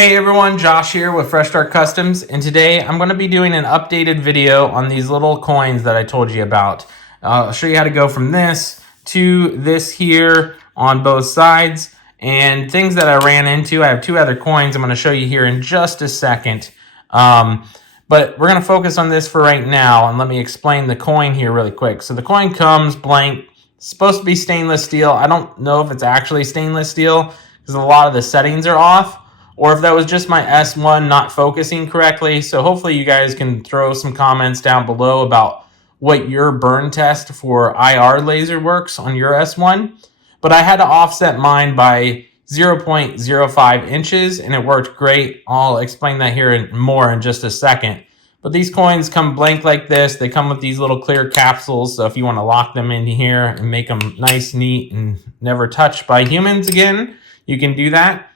Hey everyone, Josh here with Fresh Start Customs, and today I'm going to be doing an updated video on these little coins that I told you about. I'll show you how to go from this to this here on both sides, and things that I ran into. I have two other coins I'm going to show you here in just a second. But we're going to focus on this for right now, and let me explain the coin here really quick. So the coin comes blank. It's supposed to be stainless steel. I don't know if it's actually stainless steel because a lot of the settings are off, or if that was just my S1 not focusing correctly. So hopefully you guys can throw some comments down below about what your burn test for IR laser works on your S1. But I had to offset mine by 0.05 inches and it worked great. I'll explain that here more in just a second. But these coins come blank like this. They come with these little clear capsules. So if you want to lock them in here and make them nice, neat, and never touched by humans again, you can do that.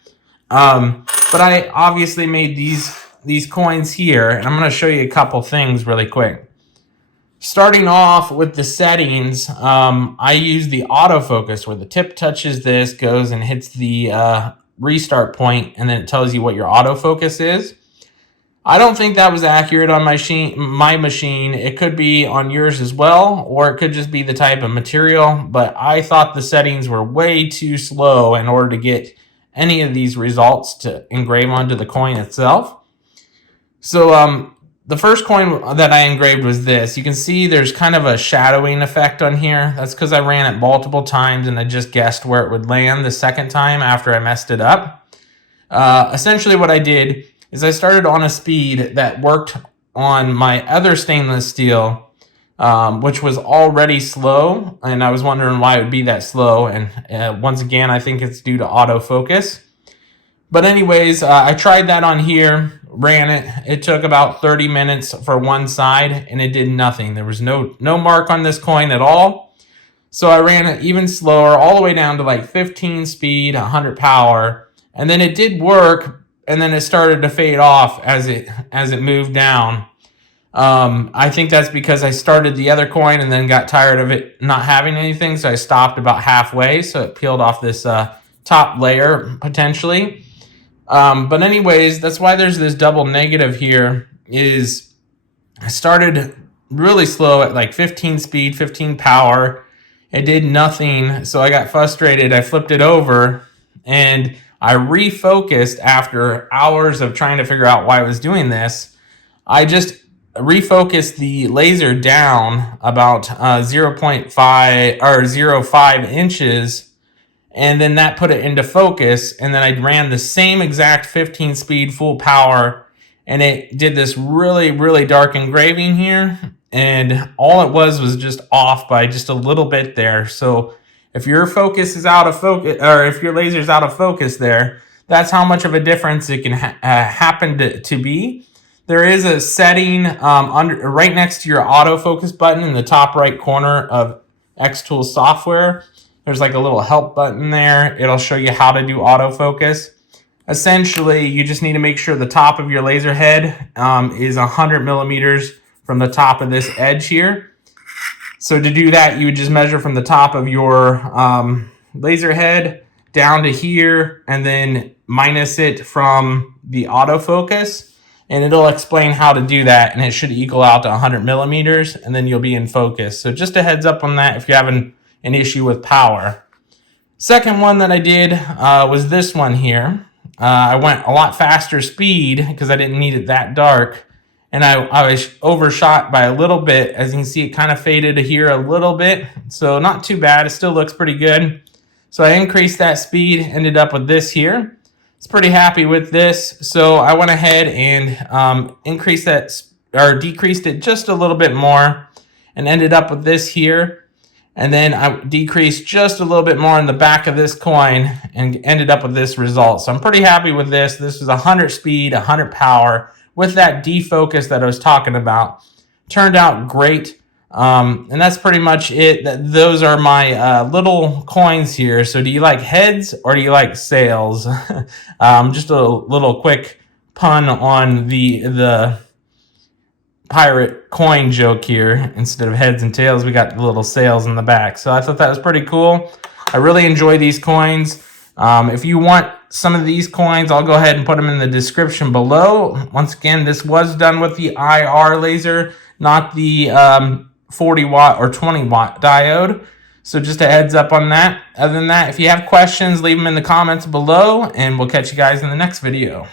But I obviously made these coins here, and I'm going to show you a couple things really quick. Starting off with the settings, I use the autofocus where the tip touches this, goes and hits the restart point, and then it tells you what your autofocus is. I don't think that was accurate on my machine. It could be on yours as well, or it could just be the type of material, but I thought the settings were way too slow in order to get any of these results to engrave onto the coin itself. So the first coin that I engraved was this. You can see there's kind of a shadowing effect on here. That's because I ran it multiple times and I just guessed where it would land the second time after I messed it up. Essentially what I did is I started on a speed that worked on my other stainless steel, which was already slow, and I was wondering why it would be that slow, and once again, I think it's due to autofocus. But anyways, I tried that on here, ran it. It took about 30 minutes for one side, and it did nothing. There was no mark on this coin at all. So I ran it even slower, all the way down to like 15 speed, 100 power, and then it did work, and then it started to fade off as it moved down. I think that's because I started the other coin and then got tired of it not having anything, so I stopped about halfway, so it peeled off this top layer potentially. But anyways, that's why there's this double negative here. Is I started really slow at like 15 speed, 15 power. It did nothing, so I got frustrated. I flipped it over and I refocused after hours of trying to figure out why I was doing this. I just refocused the laser down about 0.5 or 0.5 inches, and then that put it into focus, and then I ran the same exact 15 speed full power, and it did this really dark engraving here, and all it was just off by just a little bit there. So if your focus is out of focus, or if your laser is out of focus there, that's how much of a difference it can happen to be. There is a setting right next to your autofocus button in the top right corner of xTool software. There's like a little help button there. It'll show you how to do autofocus. Essentially, you just need to make sure the top of your laser head is 100 millimeters from the top of this edge here. So to do that, you would just measure from the top of your laser head down to here, and then minus it from the autofocus. And it'll explain how to do that, and it should equal out to 100 millimeters, and then you'll be in focus. So just a heads up on that if you're having an issue with power. Second one that I did was this one here. I went a lot faster speed because I didn't need it that dark, and I was overshot by a little bit. As you can see, it kind of faded here a little bit, so not too bad. It still looks pretty good. So I increased that speed, ended up with this here. Pretty happy with this, so I went ahead and increased that or decreased it just a little bit more, and ended up with this here. And then I decreased just a little bit more in the back of this coin and ended up with this result. So I'm pretty happy with this. This was 100 speed, 100 power with that defocus that I was talking about. Turned out great. And that's pretty much it. Those are my little coins here. So do you like heads or do you like sails? Just a little quick pun on the pirate coin joke here. Instead of heads and tails, we got the little sails in the back. So I thought that was pretty cool. I really enjoy these coins. If you want some of these coins, I'll go ahead and put them in the description below. Once again, this was done with the IR laser, not the 40 watt or 20 watt diode. So just a heads up on that. Other than that, if you have questions, leave them in the comments below, and we'll catch you guys in the next video.